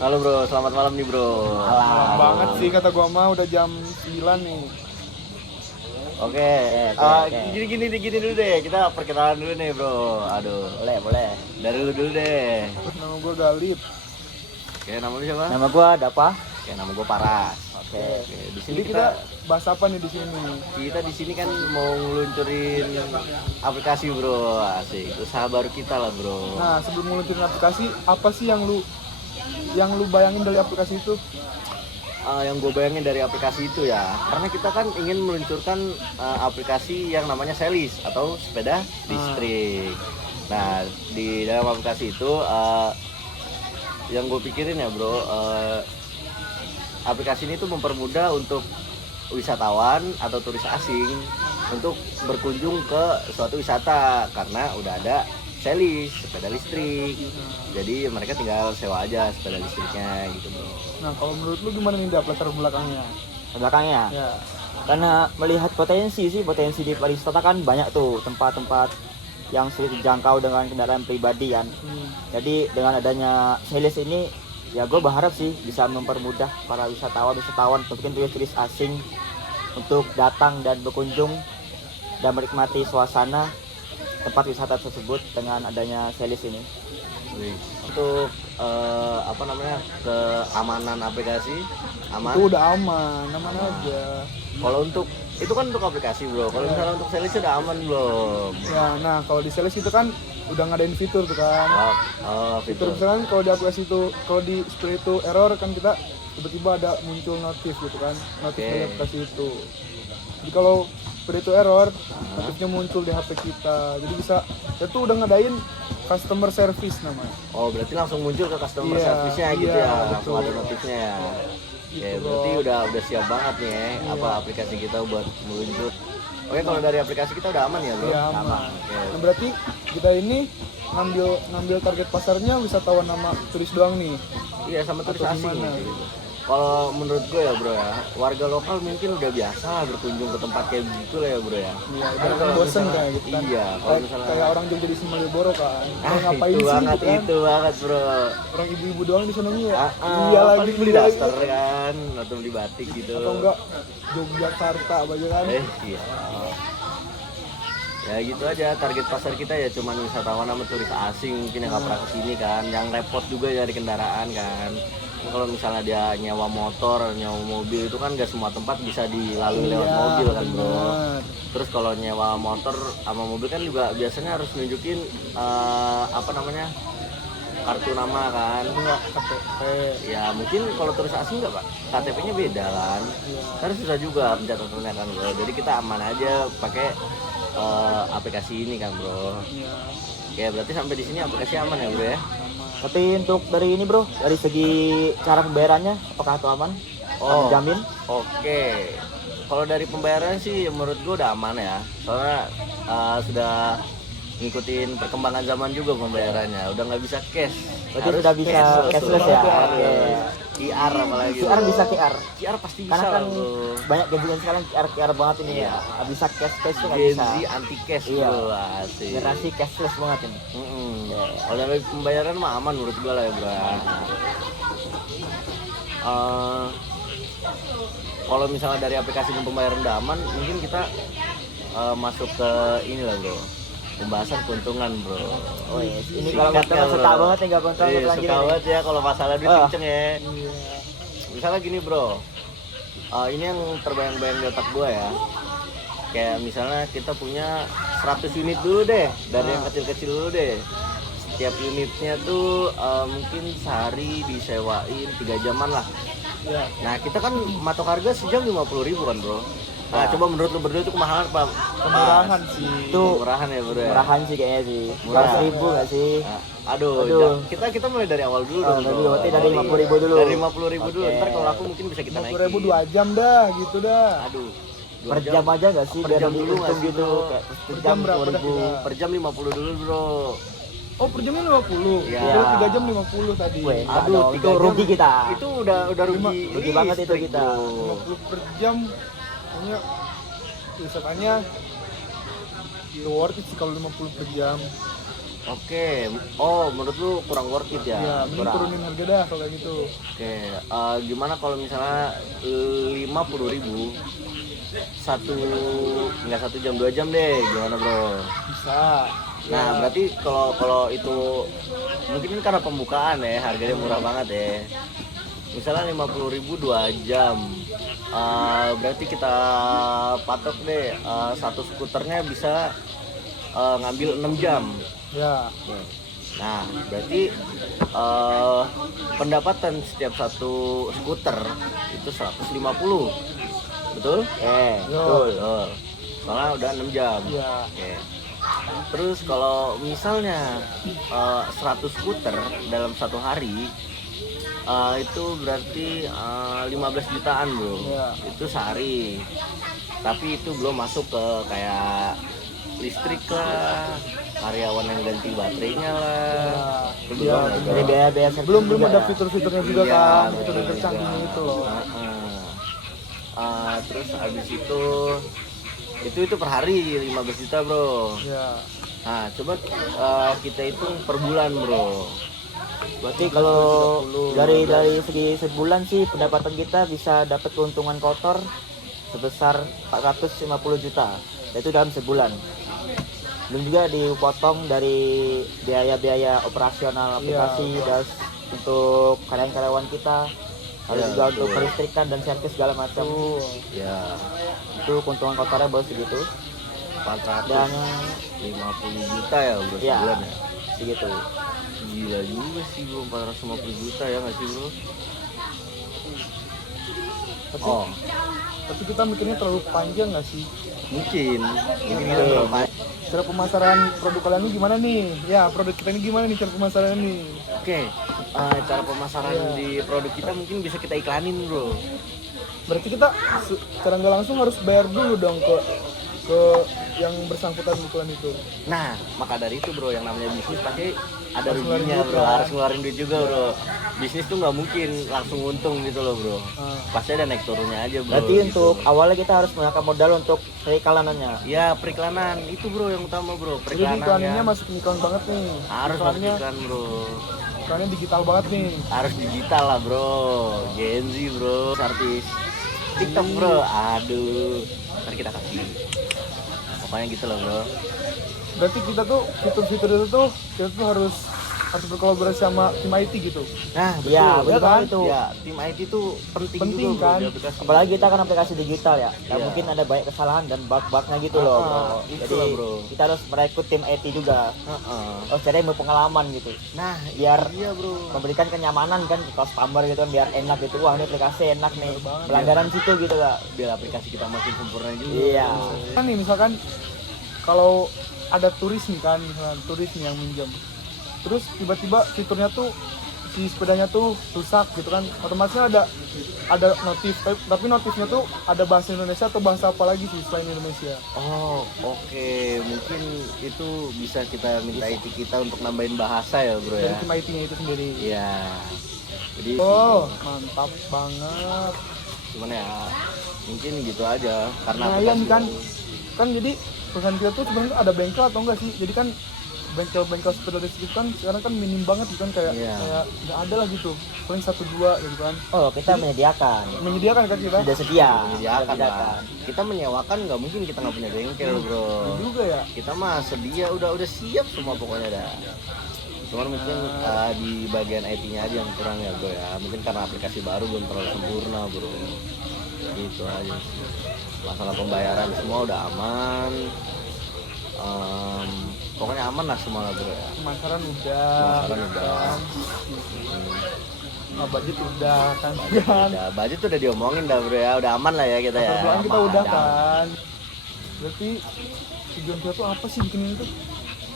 Halo bro, selamat malam nih bro. Malam banget sih kata gua mah udah jam 9 nih. Oke, gini dulu deh, kita perkenalan dulu nih bro. Aduh, Boleh. dari lu dulu deh. Nama gua Galip. Oke, nama lu siapa? Nama gua Dapa. Oke, nama gua Paras. Oke. Di sini Jadi kita bahas apa nih di sini? kita di sini kan mau ngeluncurin aplikasi bro, asik. Usaha baru kita lah bro. Nah, sebelum ngeluncurin aplikasi, apa sih yang lu bayangin dari aplikasi itu? Yang gue bayangin dari aplikasi itu ya, karena kita kan ingin meluncurkan aplikasi yang namanya Selis atau sepeda listrik. Nah, di dalam aplikasi itu yang gue pikirin ya bro, aplikasi ini tuh mempermudah untuk wisatawan atau turis asing untuk berkunjung ke suatu wisata karena udah ada Selis sepeda listrik. Jadi mereka tinggal sewa aja sepeda listriknya gitu bro. Nah, kalau menurut lu gimana nih latar belakangnya? Belakangnya. Ya. Karena melihat potensi di pariwisata kan banyak tuh tempat-tempat yang sulit dijangkau dengan kendaraan pribadi kan. Jadi dengan adanya Selis ini ya gue berharap sih bisa mempermudah para wisatawan mungkin turis asing untuk datang dan berkunjung dan menikmati suasana tempat wisata tersebut dengan adanya Selis ini. Untuk keamanan aplikasi aman. Itu udah aman aja. Kalau untuk itu kan untuk aplikasi bro. Kalau misalnya untuk Selis udah aman belum? Ya, nah kalau di Selis itu kan udah ngadain fitur tuh kan. Fitur. Misalkan kalau di aplikasi itu, kalau di seperti itu error kan kita tiba-tiba ada muncul notif gitu kan, notif dari aplikasi itu. Jadi kalau seperti itu error, notifnya muncul di HP kita. Jadi bisa, itu udah ngadain customer service namanya. Oh berarti langsung muncul ke customer Iya, service-nya gitu iya, ya, betul. langsung ada notifnya ya. Gitu Ya loh. berarti udah siap banget nih ya, apa aplikasi kita buat meluncur. Oke, kalau dari aplikasi kita udah aman ya bro? Iya, aman. Oke. Nah, berarti kita ini ngambil target pasarnya wisatawan nama turis doang nih. Iya, sama turis Atau asing gimana? gitu. Kalau menurut gue ya bro ya, warga lokal mungkin udah biasa lah berkunjung ke tempat kayak gitu lah ya bro ya. Iya, Kan kalau bosen misalnya- kayak gitu kan. Iya, kalau misalnya Kayak orang Jogja di Malioboro kan. Ngapain itu sih banget, gitu kan? itu banget bro. Orang ibu-ibu doang di sana ya. Iya lagi beli iya lagi. daster kan, atau beli batik gitu. Atau enggak Yogyakarta aja kan. Iya. Ya gitu aja, target pasar kita ya cuman wisatawan sama turis asing mungkin yang nggak pernah kesini kan, yang repot juga dari kendaraan kan. Kalau misalnya dia nyewa motor, nyewa mobil itu kan gak semua tempat bisa dilalui lewat Iya, mobil kan bro. bener. Terus kalau nyewa motor sama mobil kan juga biasanya harus nunjukin kartu nama kan. Enggak KTP. Ya mungkin kalau turis asing nggak pak, KTP-nya beda kan. Kan susah juga pencatatannya kan bro. Jadi kita aman aja pakai aplikasi ini kan bro. Iya. Oke, berarti sampai di sini aplikasi aman ya bro ya. Tapi untuk dari ini bro, dari segi cara pembayarannya apakah itu aman? Dijamin? Oke. Kalau dari pembayaran sih menurut gua udah aman ya. Soalnya sudah ngikutin perkembangan zaman juga pembayarannya. Udah nggak bisa cash. Berarti Harus sudah bisa cashless ya? Oke. QR apalagi. QR bisa QR. QR pasti bisa Karena kan lah bro. banyak gajian sekarang QR banget ini Iya. ya. Nggak bisa cash tuh nggak Gen bisa. Z anti cash Iya. bro, asik. Generasi cashless banget ini. Kalau dari pembayaran mah aman menurut gua lah ya bro. Kalau misalnya dari aplikasi pembayaran udah aman, mungkin kita masuk ke inilah bro, pembahasan keuntungan bro. Oh iya, ini kalau Singkatnya, teman suka bro. banget nih nggak kontak Iya, lanjut suka ini. banget ya kalau masalah duit kenceng ya. Iya. Misalnya gini bro, ini yang terbayang-bayang di otak gua ya. Kayak misalnya kita punya 100 unit dulu deh, dari yang kecil-kecil dulu deh. Setiap unitnya tuh mungkin sehari disewain 3 jaman lah. Iya. Nah kita kan matok harga sejam 50.000 kan bro. Nah coba menurut lu berdua itu kemahalan apa? Kemurahan sih. Itu Murahan ya bro ya? murahan sih kayaknya sih. Murah. 100.000 nggak sih? Nah, aduh. Aduh. Kita mulai dari awal dulu dong Dari bro. berarti dari 50.000 dulu. Dari 50.000 dulu, Oke. ntar kalau aku mungkin bisa kita naikin. 50.000 2 jam dah, gitu dah. Aduh. 2 Per jam aja nggak sih? Per Biar jam lebih dulu nggak untung sih, gitu. bro? Kayak Per jam berapa dah 2.000. kita? Per jam 50 dulu bro. Oh, per jamnya 50. Iya. Udah 3 jam 50 tadi. Weh, nggak Aduh, dong, 3 itu jam. rugi kita. Itu udah rugi. Rugi banget itu listrik, kita. bro. 50 per jam. Hanya misalkannya worth it sih kalau 50 per jam. Oke, oh menurut lu kurang worth it ya? Iya, mending Kurang. turunin harga dah kalau kayak gitu. Oke, gimana kalau misalnya 50.000 satu nggak 1 jam 2 jam deh, gimana bro? Bisa. Nah berarti kalau itu mungkin kan karena pembukaan ya harganya murah banget ya. Misalnya 50.000 2 jam, berarti kita patok deh satu skuternya bisa ngambil 6 jam. Ya. Nah, berarti pendapatan setiap satu skuter itu 150. Betul? Betul. Soalnya udah 6 jam. Iya. Oke. Terus kalau misalnya 100 skuter dalam satu hari itu berarti 15 jutaan, Bro. Iya. Itu sehari. Tapi itu belum masuk ke kayak listrik lah, karyawan yang ganti baterainya lah. Itu Iya, belum ya, bener. Bro. Dari biaya-biaya service Belum juga ada ya. fitur-fiturnya juga Iya, kan, betul fitur juga. tercanggih itu loh. Terus habis itu per hari 15 juta bro. Ya. Nah coba kita hitung per bulan bro. Berarti kalau 30, dari segi sebulan sih pendapatan kita bisa dapat keuntungan kotor sebesar 450 juta. Itu dalam sebulan. Belum juga dipotong dari biaya-biaya operasional aplikasi dan untuk karyawan-karyawan kita. Lalu Ya, juga untuk betul. kelistrikan dan servis segala macam. Ya Itu keuntungan kotornya baru segitu. 450 juta ya bro Ya, sebulan ya. segitu. Gila juga sih bro 450 juta ya nggak sih bro? Tapi, Oh tapi kita mikirnya terlalu panjang nggak sih? mungkin kita terlalu panjang. Cara pemasaran produk kalian ini gimana nih? Ya, produk kita ini gimana nih cara pemasaran ini? Oke, cara pemasaran Iya. di produk kita mungkin bisa kita iklanin bro. Berarti kita secara nggak langsung harus bayar dulu dong ke yang bersangkutan iklan itu. Nah, maka dari itu bro, yang namanya bisnis pasti ada Harus ngeluarin ruginya duit, bro, kan? harus ngeluarin duit juga bro. Bisnis tuh nggak mungkin langsung untung gitu loh bro. Pasti ada naik turunnya aja bro. Berarti gitu. untuk awalnya kita harus menggunakan modal untuk periklanan-nya. Ya periklanan itu bro yang utama bro, Jadi periklanan iklannya ya. masuk iklan banget nih. Harus masuk iklannya, iklan bro. iklannya digital banget nih. Harus digital lah bro, Gen Z bro, artis TikTok bro, aduh, ntar kita kasih. Pokoknya gitu loh bro. Berarti kita tuh fitur-fitur itu tuh kita tuh harus berkolaborasi sama tim IT gitu. Nah, betul. Ya, betul kan? itu. Ya, tim IT itu penting Penting, juga bro, kan? di aplikasi. Apalagi kita kan aplikasi digital ya. Dan Iya. mungkin ada banyak kesalahan dan bug-bugnya gitu loh, bro. itu Jadi lah, bro. kita harus merekrut tim IT juga. Heeh. Oh, jadi berpengalaman gitu. Nah, Biar iya bro. memberikan kenyamanan kan ke customer gitu kan, biar enak gitu. Wah, ini aplikasi enak nih. banget. Pelanggaran situ gitu, Kak. Biar aplikasi kita makin sempurna juga. Iya. Kan nih misalkan kalau ada turis nih kan, misalkan turis nih yang minjem. Terus tiba-tiba fiturnya tuh si sepedanya tuh rusak gitu kan, otomatisnya ada notif, tapi notifnya tuh ada bahasa Indonesia atau bahasa apa lagi sih selain Indonesia. Oh, oke. Mungkin itu bisa kita minta IT kita untuk nambahin bahasa ya bro Dari ya. tim IT-nya itu sendiri. Iya. Jadi Oh, mantap banget. cuman ya mungkin gitu aja karena Nah iya aplikasi nih kan, baru. kan jadi perusahaan kita tuh sebenarnya ada bengkel atau enggak sih? Jadi kan bengkel-bengkel sepeda listrik kan sekarang kan minim banget gitu kan, kayak Iya. kayak nggak ada lah gitu, paling 1-2 gitu kan. Oh, kita menyediakan. Menyediakan kan kita? Sudah sedia. Menyediakan Sudah lah. Kita menyewakan nggak mungkin kita nggak punya bengkel bro. Iya juga ya. Kita mah sedia udah siap semua pokoknya dah. Cuman mungkin di bagian IT-nya aja yang kurang ya bro ya. Mungkin karena aplikasi baru belum terlalu sempurna bro. Gitu aja sih. Masalah pembayaran semua udah aman. Pokoknya aman lah semua lah bro ya. Pemasaran udah. Pemasaran udah. Nah, budget udah kan. Udah budget tuh udah diomongin dah bro ya. Udah aman lah ya kita ya. Perbulan kita Aman, udah aman. kan. Berarti tujuan kita tuh apa sih bikin itu?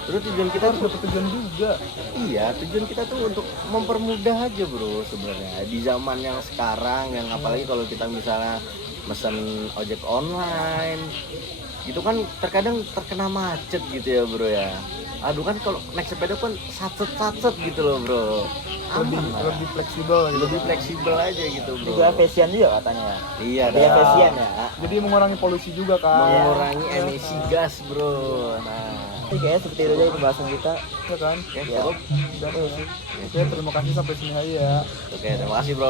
Terus tujuan kita Kita harus tuh dapet tujuan juga. iya, tujuan kita tuh untuk mempermudah aja bro sebenarnya di zaman yang sekarang, yang apalagi kalau kita misalnya mesen ojek online gitu kan terkadang terkena macet gitu ya bro ya. Aduh kan kalau naik sepeda kan satset gitu loh bro. Lebih Aman lah. lebih fleksibel gitu. Lebih fleksibel aja gitu bro. Juga efisien juga katanya. Iya, Lebih dah. efisien ya. Jadi mengurangi polusi juga kan. Mengurangi Iya. emisi gas bro. Nah Kayaknya seperti itu aja pembahasan kita. Ya kan? Oke, Ya. cukup. Udah sih. Oke, terima kasih sampai sini aja ya. Oke, terima kasih bro.